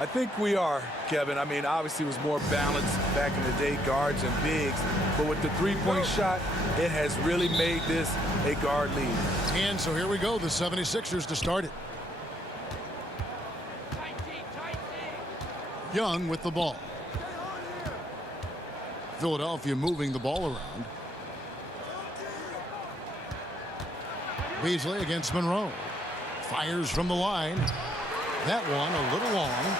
I think we are, Kevin. I mean, obviously it was more balanced back in the day, guards and bigs. But with the three-point shot, it has really made this a guard lead. And so here we go, the 76ers to start it. Young with the ball. Philadelphia moving the ball around. Beasley against Monroe. Fires from the line. That one a little long.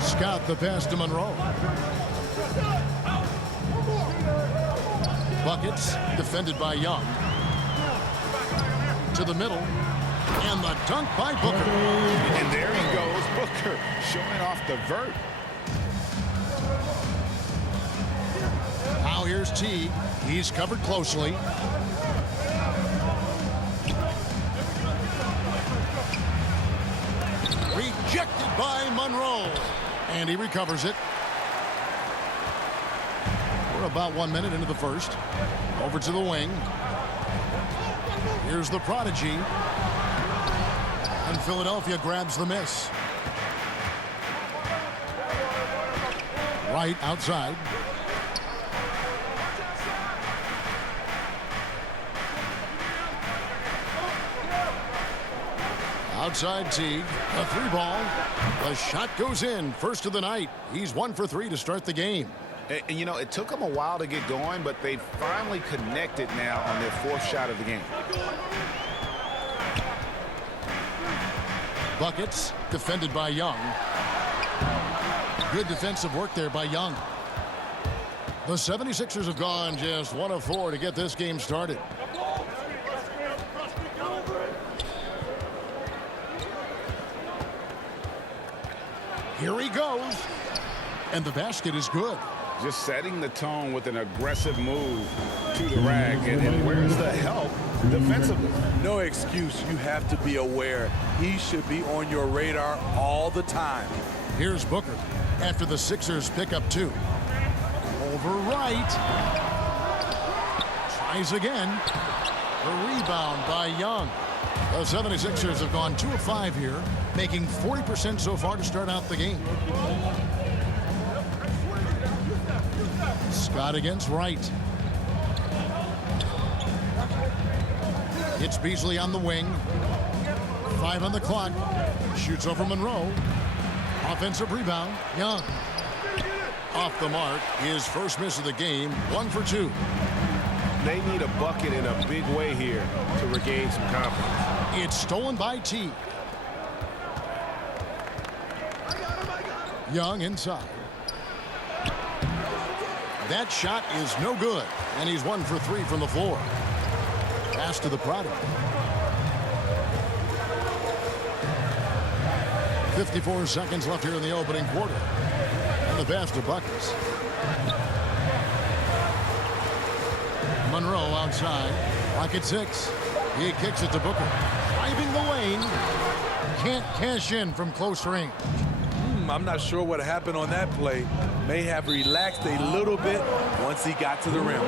Scott the pass to Monroe. Buckets defended by Young. To the middle. And the dunk by Booker. And there he goes, Booker showing off the vert. Now here's Teague. He's covered closely. Rejected by Monroe. And he recovers it. We're about 1 minute into the first. Over to the wing. Here's the prodigy. And Philadelphia grabs the miss. Right outside. Outside Teague, a three ball. The shot goes in. First of the night. He's 1 for 3 to start the game. And, you know, it took them a while to get going, but they finally connected now on their fourth shot of the game. Buckets, defended by Young. Good defensive work there by Young. The 76ers have gone just 1 of 4 to get this game started. Here he goes. And the basket is good. Just setting the tone with an aggressive move to the rack. And where's the help defensively? No excuse. You have to be aware. He should be on your radar all the time. Here's Booker after the Sixers pick up 2. Over right. Tries again. The rebound by Young. The 76ers have gone 2 of 5 here, making 40% so far to start out the game. Scott against Wright. It's Beasley on the wing. 5 on the clock. Shoots over Monroe. Offensive rebound. Young. Off the mark. His first miss of the game. 1 for 2. They need a bucket in a big way here to regain some confidence. It's stolen by T. Young inside. That shot is no good, and he's 1 for 3 from the floor. Pass to the prodigy. 54 seconds left here in the opening quarter. And the pass to Buckets. Monroe outside. Pocket 6. He kicks it to Booker. Driving the lane. Can't cash in from close range. I'm not sure what happened on that play. May have relaxed a little bit once he got to the rim.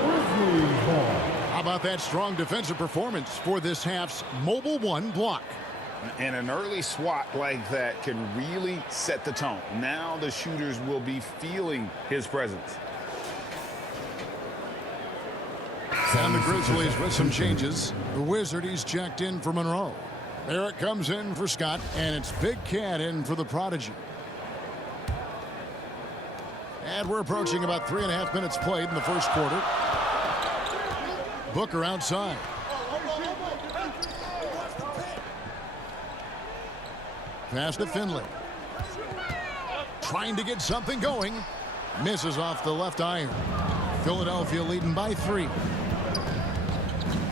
How about that strong defensive performance for this half's Mobile 1 block? And an early swat like that can really set the tone. Now the shooters will be feeling his presence. And the Grizzlies with some changes. The Wizard, he's checked in for Monroe. There it comes in for Scott, and it's Big Cat in for the prodigy. And we're approaching about 3.5 minutes played in the first quarter. Booker outside. Pass to Finley. Trying to get something going. Misses off the left iron. Philadelphia leading by 3.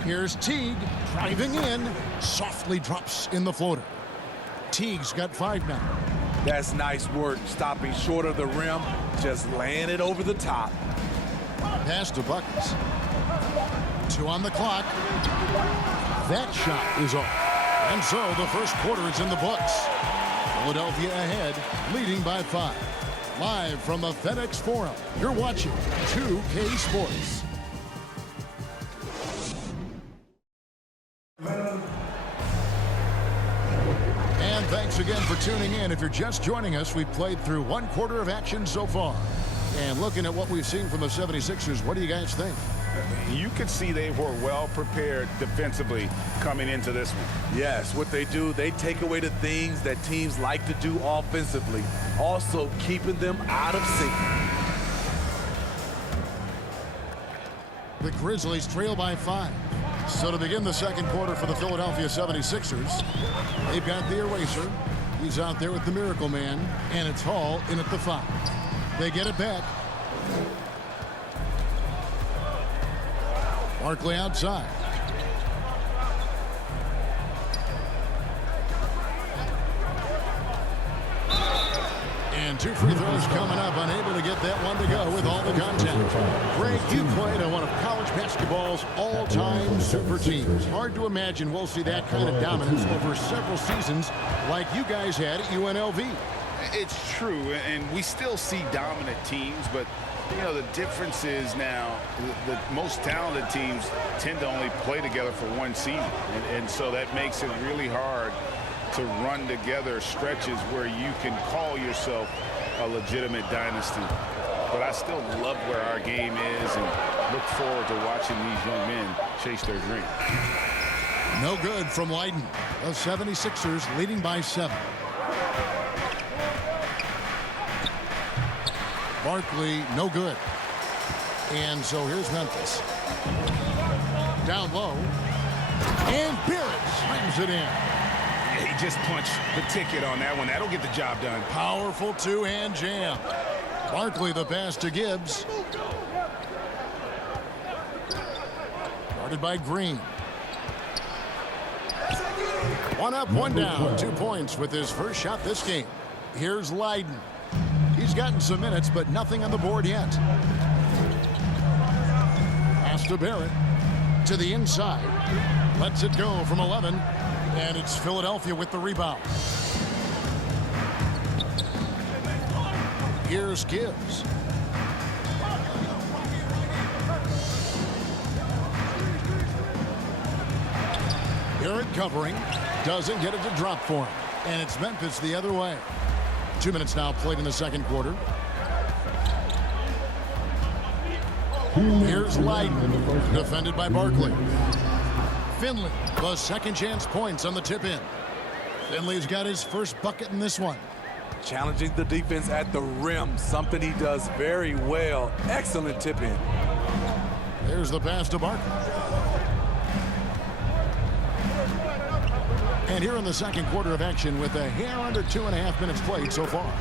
Here's Teague driving in. Softly drops in the floater. Teague's got 5 now. That's nice work, stopping short of the rim, just laying it over the top. Pass to Buckets. 2 on the clock. That shot is off. And so the first quarter is in the books. Philadelphia ahead, leading by 5. Live from the FedEx Forum, you're watching 2K Sports. And thanks again for tuning in. If you're just joining us, we've played through one quarter of action so far. And looking at what we've seen from the 76ers, what do you guys think? You could see they were well prepared defensively coming into this one. Yes, what they do, they take away the things that teams like to do offensively, also keeping them out of sync. The Grizzlies trail by 5. So to begin the second quarter for the Philadelphia 76ers, they've got the eraser. He's out there with the Miracle Man, and it's Hall in at the 5. They get it back. Barkley outside. And 2 free throws coming up, unable to get that one to go with all the contact. Greg, you played on one of college basketball's all-time super teams. Hard to imagine we'll see that kind of dominance over several seasons like you guys had at UNLV. It's true, and we still see dominant teams, but you know, the difference is now the most talented teams tend to only play together for one season. And so that makes it really hard to run together stretches where you can call yourself a legitimate dynasty. But I still love where our game is and look forward to watching these young men chase their dream. No good from Leiden. The 76ers leading by 7. Barkley, no good. And so here's Memphis. Down low. And Barrett slams it in. He just punched the ticket on that one. That'll get the job done. Powerful two-hand jam. Barkley the pass to Gibbs. Guarded by Green. 1 up, 1 down. 2 points with his first shot this game. Here's Leiden. He's gotten some minutes, but nothing on the board yet. Pass to Barrett. To the inside. Lets it go from 11. And it's Philadelphia with the rebound. Here's Gibbs. Barrett covering. Doesn't get it to drop for him. And it's Memphis the other way. 2 minutes now played in the second quarter. Here's Leiden, defended by Barkley. Finley, the second chance points on the tip-in. Finley's got his first bucket in this one. Challenging the defense at the rim, something he does very well. Excellent tip-in. There's the pass to Barkley. And here in the second quarter of action with a hair under 2.5 minutes played so far.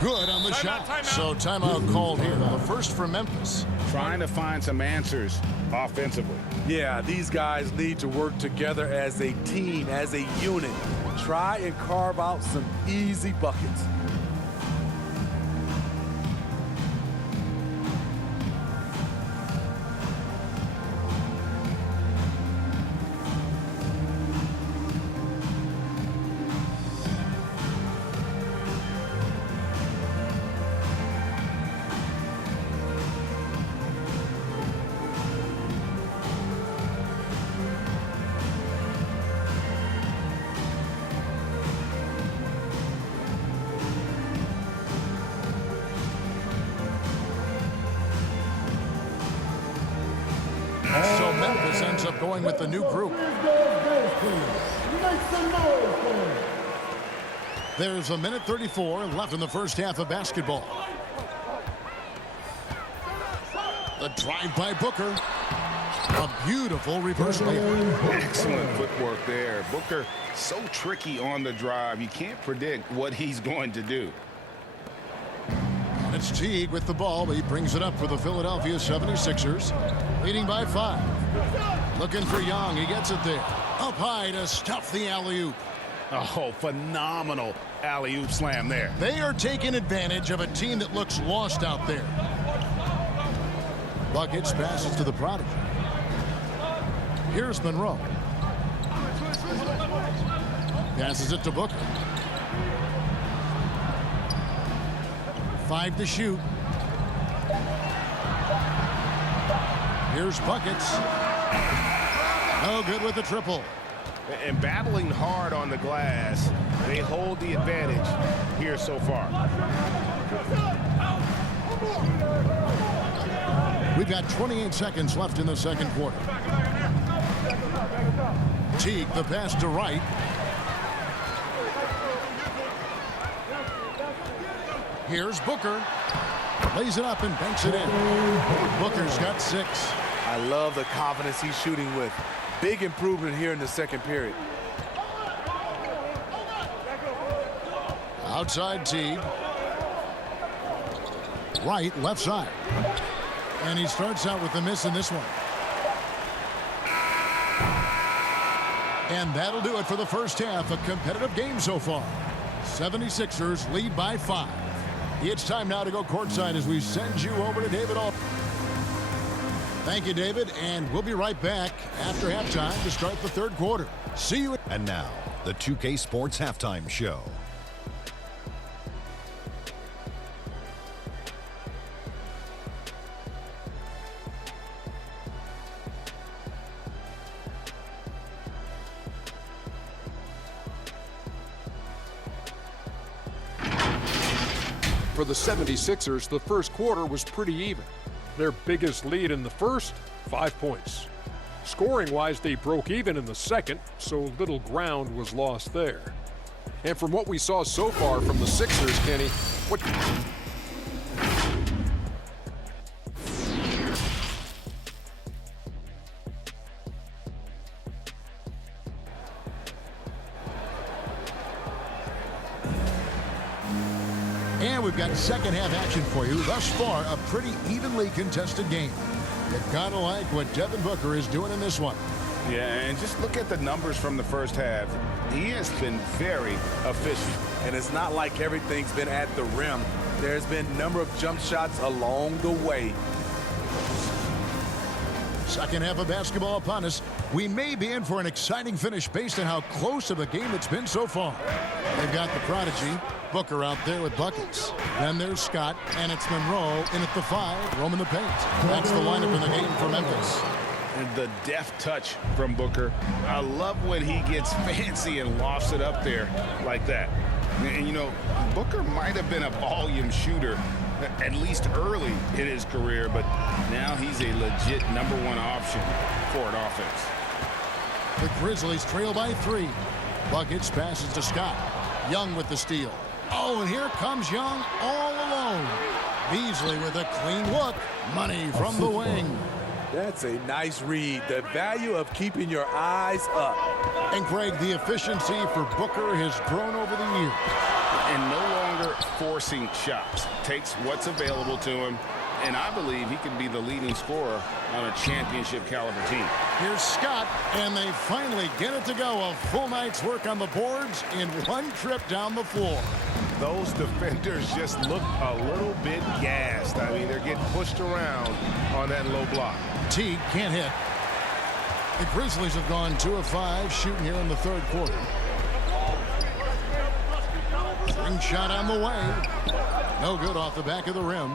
Good on the shot. So timeout called here. The first for Memphis. Trying to find some answers offensively. Yeah, these guys need to work together as a team, as a unit. Try and carve out some easy buckets. So Memphis ends up going with the new group. There's 1:34 left in the first half of basketball. The drive by Booker. A beautiful reverse layup. Excellent footwork there. Booker so tricky on the drive. You can't predict what he's going to do. It's Teague with the ball, but he brings it up for the Philadelphia 76ers. Leading by 5. Looking for Young. He gets it there. Up high to stuff the alley-oop. Oh, phenomenal alley-oop slam there. They are taking advantage of a team that looks lost out there. Buckets passes to the prodigy. Here's Monroe. Passes it to Booker. 5 to shoot. Here's Buckets. No good with the triple. And battling hard on the glass, they hold the advantage here so far. We've got 28 seconds left in the second quarter. Teague, the pass to Wright. Here's Booker. Lays it up and banks it in. Booker's got 6. I love the confidence he's shooting with. Big improvement here in the second period. Outside Teague. Wright, left side. And he starts out with the miss in this one. And that'll do it for the first half. A competitive game so far. 76ers lead by 5. It's time now to go courtside as we send you over to David Albright. Thank you, David, and we'll be right back after halftime to start the third quarter. See you. And now, the 2K Sports Halftime Show. For the 76ers, the first quarter was pretty even. Their biggest lead in the first, 5 points. Scoring-wise, they broke even in the second, so little ground was lost there. And from what we saw so far from the Sixers, Kenny, what... And we've got second half action for you. Thus far, a pretty evenly contested game. You've got to like what Devin Booker is doing in this one. Yeah, and just look at the numbers from the first half. He has been very efficient. And it's not like everything's been at the rim. There's been a number of jump shots along the way. Second half of basketball upon us. We may be in for an exciting finish based on how close of a game it's been so far. They've got the prodigy, Booker, out there with buckets. Then there's Scott, and it's Monroe in at the 5, roaming the paint. That's the lineup in the game for Memphis. And the deft touch from Booker. I love when he gets fancy and lofts it up there like that. And, you know, Booker might have been a volume shooter, at least early in his career, but now he's a legit #1 option for an offense. The Grizzlies trail by 3. Buckets passes to Scott. Young with the steal. Oh, and here comes Young all alone. Beasley with a clean look. Money from the wing. That's a nice read. The value of keeping your eyes up. And Craig, the efficiency for Booker has grown over the years. And no longer forcing shots. Takes what's available to him. And I believe he can be the leading scorer on a championship caliber team. Here's Scott, and they finally get it to go. A full night's work on the boards in one trip down the floor. Those defenders just look a little bit gassed. I mean, they're getting pushed around on that low block. Teague can't hit. The Grizzlies have gone 2 of 5 shooting here in the third quarter. Ring shot on the way. No good off the back of the rim.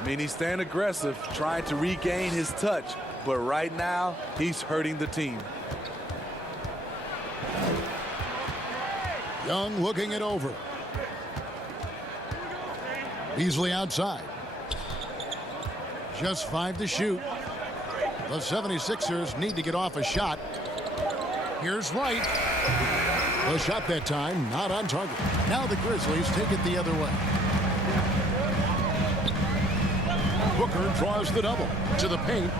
I mean, he's staying aggressive, trying to regain his touch. But right now, he's hurting the team. Young looking it over. Beasley outside. Just 5 to shoot. The 76ers need to get off a shot. Here's Wright. The shot that time not on target. Now the Grizzlies take it the other way. Booker draws the double to the paint.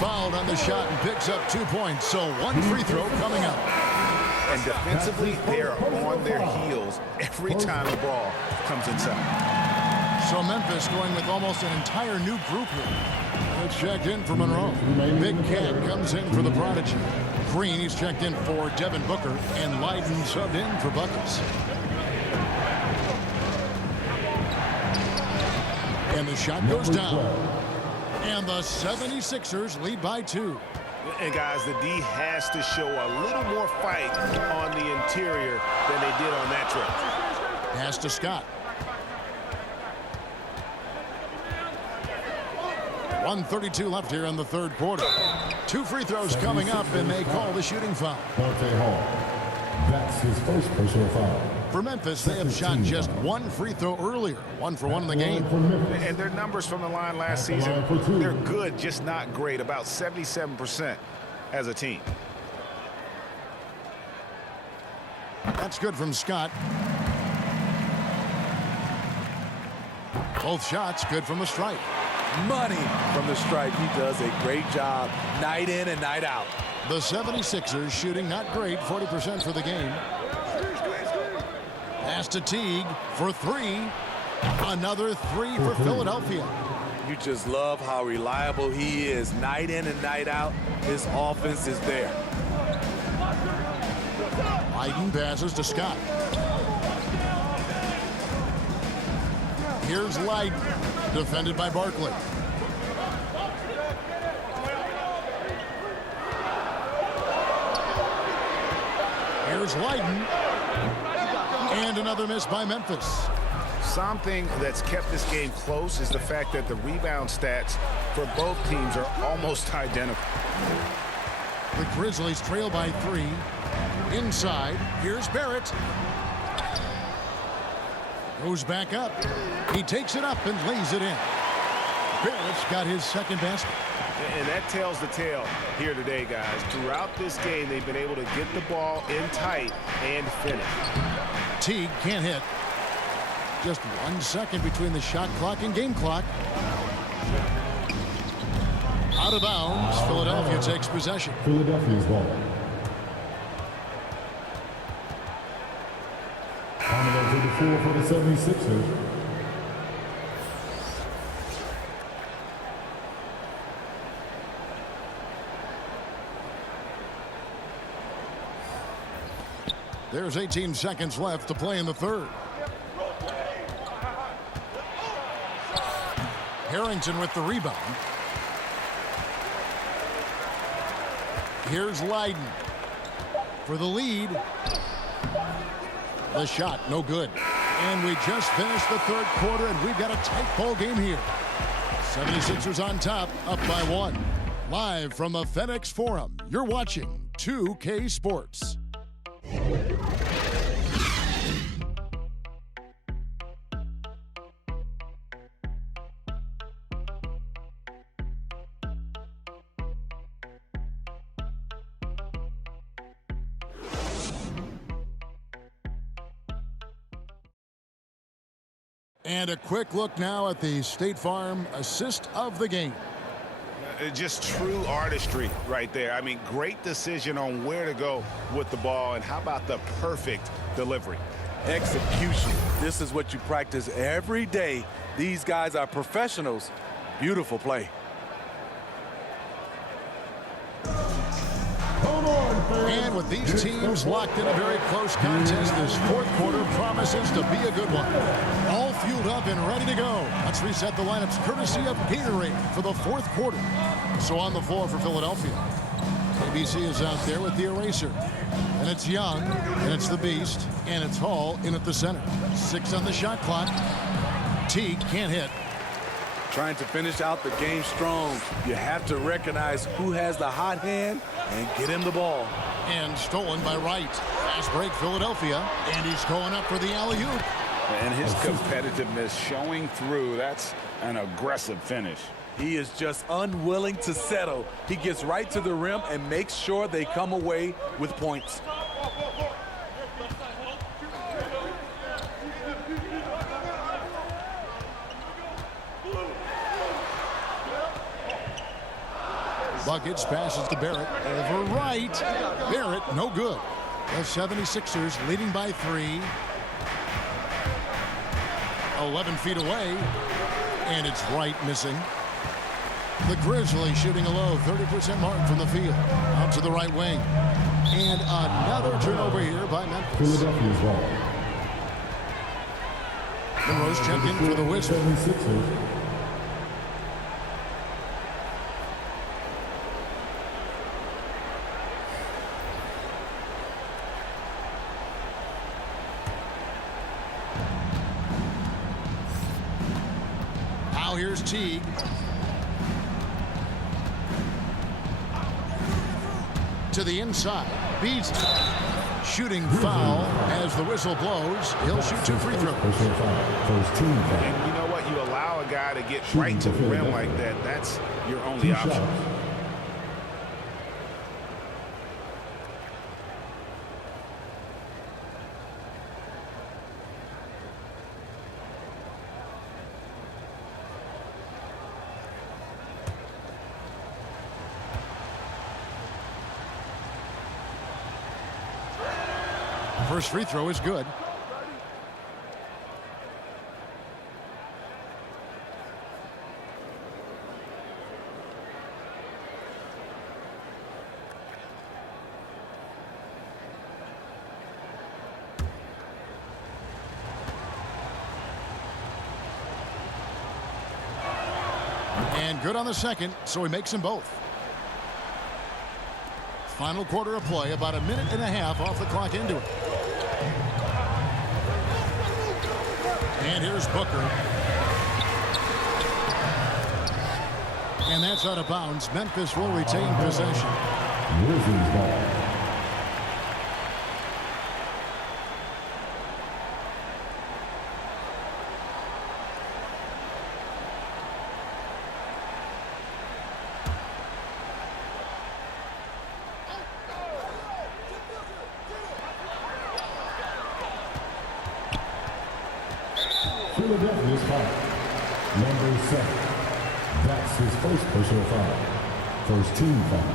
Fouled on the shot and picks up 2 points. So 1 free throw coming up. And defensively, they're on their heels every time the ball comes inside. So Memphis going with almost an entire new group here. And it's checked in for Monroe. Big Cat comes in for the prodigy. Green, he's checked in for Devin Booker. And Leiden subbed in for buckets. And the shot goes down. And the 76ers lead by 2. And guys, the D has to show a little more fight on the interior than they did on that trip. Pass to Scott. 1:32 left here in the third quarter. 2 free throws coming up, and they call the shooting foul. Dante Hall. That's his first personal foul. For Memphis, they have shot just 1 free throw earlier. 1 for 1 in the game. And their numbers from the line last season, they're good, just not great. About 77% as a team. That's good from Scott. Both shots good from the stripe. Money from the stripe. He does a great job night in and night out. The 76ers shooting not great, 40% for the game. Pass to Teague for 3. Another 3 for Philadelphia. You just love how reliable he is night in and night out. His offense is there. Biden passes to Scott. Here's Leyden, defended by Barkley. Here's Leyden. And another miss by Memphis. Something that's kept this game close is the fact that the rebound stats for both teams are almost identical. The Grizzlies trail by 3. Inside, here's Barrett. Goes back up. He takes it up and lays it in. Barrett's got his second basket. And that tells the tale here today, guys. Throughout this game, they've been able to get the ball in tight and finish. Teague can't hit. Just 1 second between the shot clock and game clock. Out of bounds, Philadelphia takes possession. Philadelphia's ball. Coming over the floor for the 76ers. There's 18 seconds left to play in the third. Harrington with the rebound. Here's Leyden for the lead. The shot, no good. And we just finished the third quarter, and we've got a tight ball game here. 76ers on top, up by 1. Live from the FedEx Forum, you're watching 2K Sports. And a quick look now at the State Farm assist of the game. Just true artistry right there. I mean, great decision on where to go with the ball, and how about the perfect delivery? Execution. This is what you practice every day. These guys are professionals. Beautiful play. And with these teams locked in a very close contest, this fourth quarter promises to be a good one. All fueled up and ready to go. Let's reset the lineups courtesy of Gatorade for the fourth quarter. So on the floor for Philadelphia, ABC is out there with the eraser. And it's Young, and it's the Beast, and it's Hall in at the center. 6 on the shot clock. Teague can't hit. Trying to finish out the game strong. You have to recognize who has the hot hand and get him the ball. And stolen by Wright. Fast break Philadelphia, and he's going up for the alley-oop. And his competitiveness showing through. That's an aggressive finish. He is just unwilling to settle. He gets right to the rim and makes sure they come away with points. Buckets passes to Barrett. Over Wright. Barrett, no good. The 76ers leading by 3. 11 feet away. And it's Wright missing. The Grizzlies shooting a low 30% mark from the field. Out to the right wing. And another turnover here by Memphis. Philadelphia's ball. Monroe's checked in for the Wizards. 76ers. Now here's Teague. to the inside. Beasley. Shooting foul as the whistle blows. He'll shoot 2 free throws. Personal foul. First team foul. And you know what? You allow a guy to get right to the rim like that. That's your only option. Shots. First free throw is good. And good on the second, so he makes them both. Final quarter of play, about a minute and a half off the clock into it. And here's Booker. And that's out of bounds. Memphis will retain possession. Grizzlies ball. Philadelphia's foul. Number 7. That's his first personal foul. First team foul.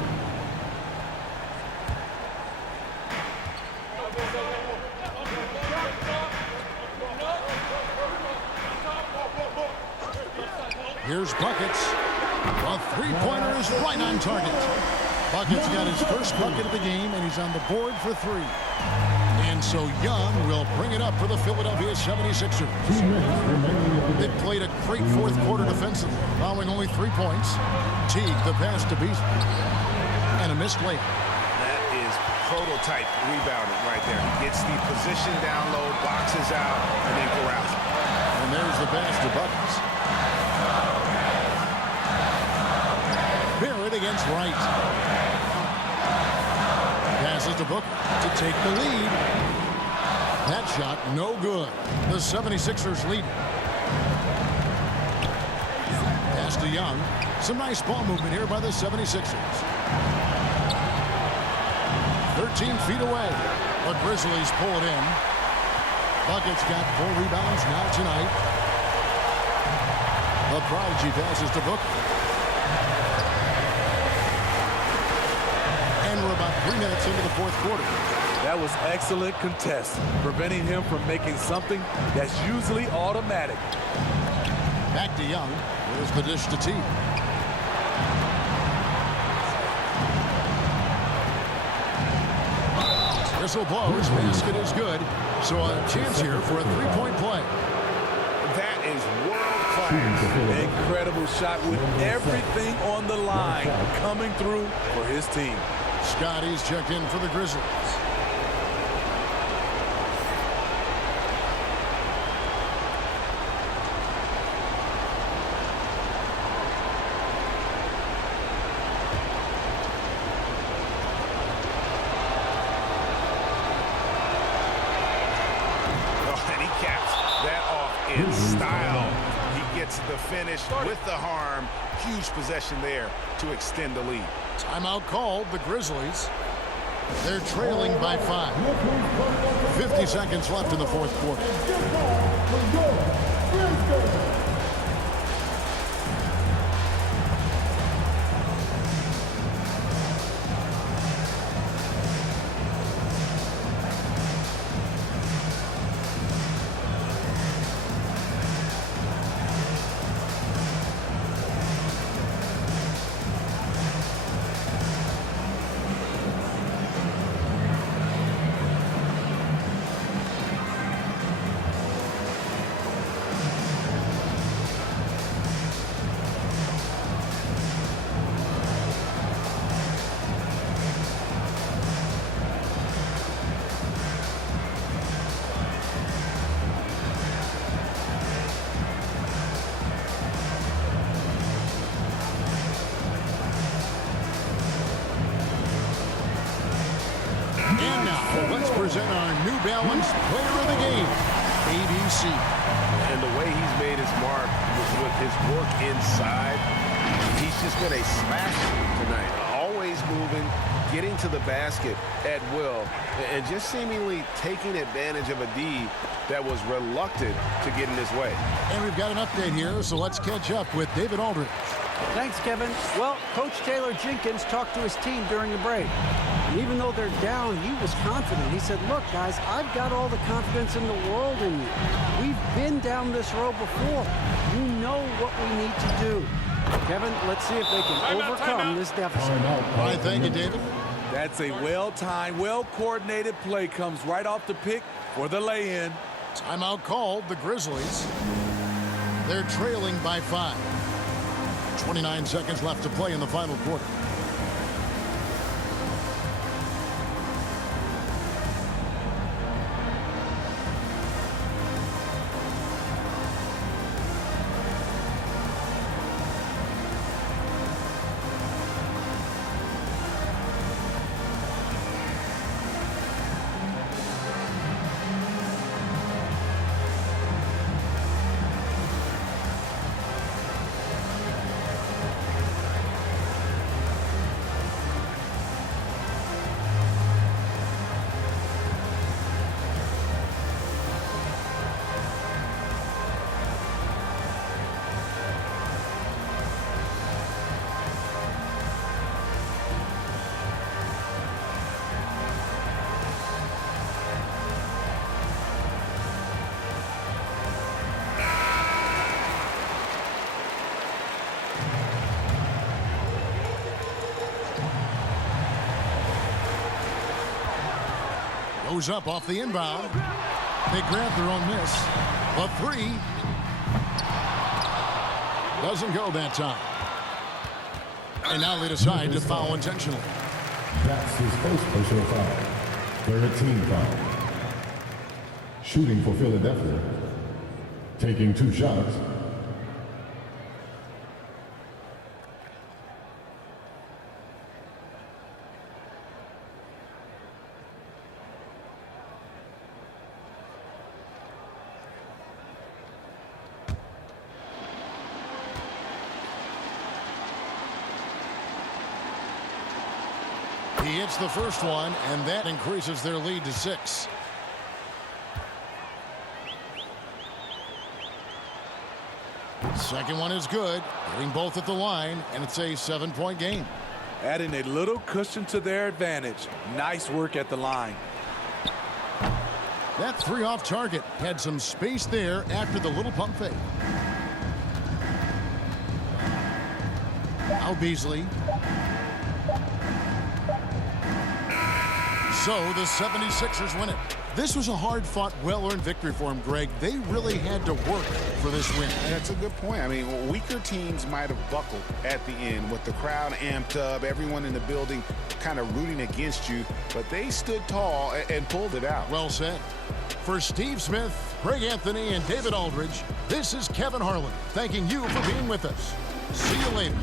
Here's Buckets. A three-pointer is right on target. Buckets got his first bucket of the game, and he's on the board for 3. And so Young will bring it up for the Philadelphia 76ers. 2 minutes remaining of the They game. played a great fourth quarter defensively, allowing only 3 points. Teague, the pass to Beasley. And a missed layup. That is prototype rebounding right there. He gets the position down low, boxes out, and then corrals it. And there's the pass to Buckets. Barrett against Wright. Passes to Booker to take the lead. That shot no good. The 76ers lead. Pass to Young. Some nice ball movement here by the 76ers. 13 feet away. The Grizzlies pull it in. Buckets got 4 rebounds now tonight. The Prodigy passes to Booker. And we're about 3 minutes into the fourth quarter. That was excellent contest, preventing him from making something that's usually automatic. Back to Young. Here's the dish to Teague. Whistle blows. Basket is good. So a chance here for a 3-point play. That is world-class. Incredible shot with everything on the line coming through for his team. Scotty's checked in for the Grizzlies. And he caps that off in style. He gets the finish with the harm. Huge possession there to extend the lead. Timeout called. The Grizzlies. They're trailing by 5. 50 seconds left in the fourth quarter. And now, let's present our New Balance Player of the Game, ABC. And the way he's made his mark with his work inside, he's just been a slasher tonight. Always moving, getting to the basket at will, and just seemingly taking advantage of a D that was reluctant to get in his way. And we've got an update here, so let's catch up with David Aldridge. Thanks, Kevin. Well, Coach Taylor Jenkins talked to his team during the break. And even though they're down, he was confident. He said, look, guys, I've got all the confidence in the world in you. We've been down this road before. You know what we need to do. Kevin, let's see if they can overcome this deficit. All right, thank you, David. That's a well-timed, well-coordinated play. Comes right off the pick for the lay-in. Timeout called, the Grizzlies. They're trailing by 5. 29 seconds left to play in the final quarter. Goes up off the inbound. They grab their own miss. A 3. Doesn't go that time. And now they decide to foul intentionally. That's his first personal foul. Third team foul. Shooting for Philadelphia. Taking 2 shots. He hits the first one, and that increases their lead to 6. Second one is good, hitting both at the line, and it's a 7-point game. Adding a little cushion to their advantage. Nice work at the line. That 3 off target had some space there after the little pump fake. Now Beasley. So the 76ers win it. This was a hard-fought, well-earned victory for him, Greg. They really had to work for this win. And that's a good point. I mean, weaker teams might have buckled at the end with the crowd amped up, everyone in the building kind of rooting against you, but they stood tall and pulled it out. Well said. For Steve Smith, Greg Anthony, and David Aldridge, this is Kevin Harlan thanking you for being with us. See you later.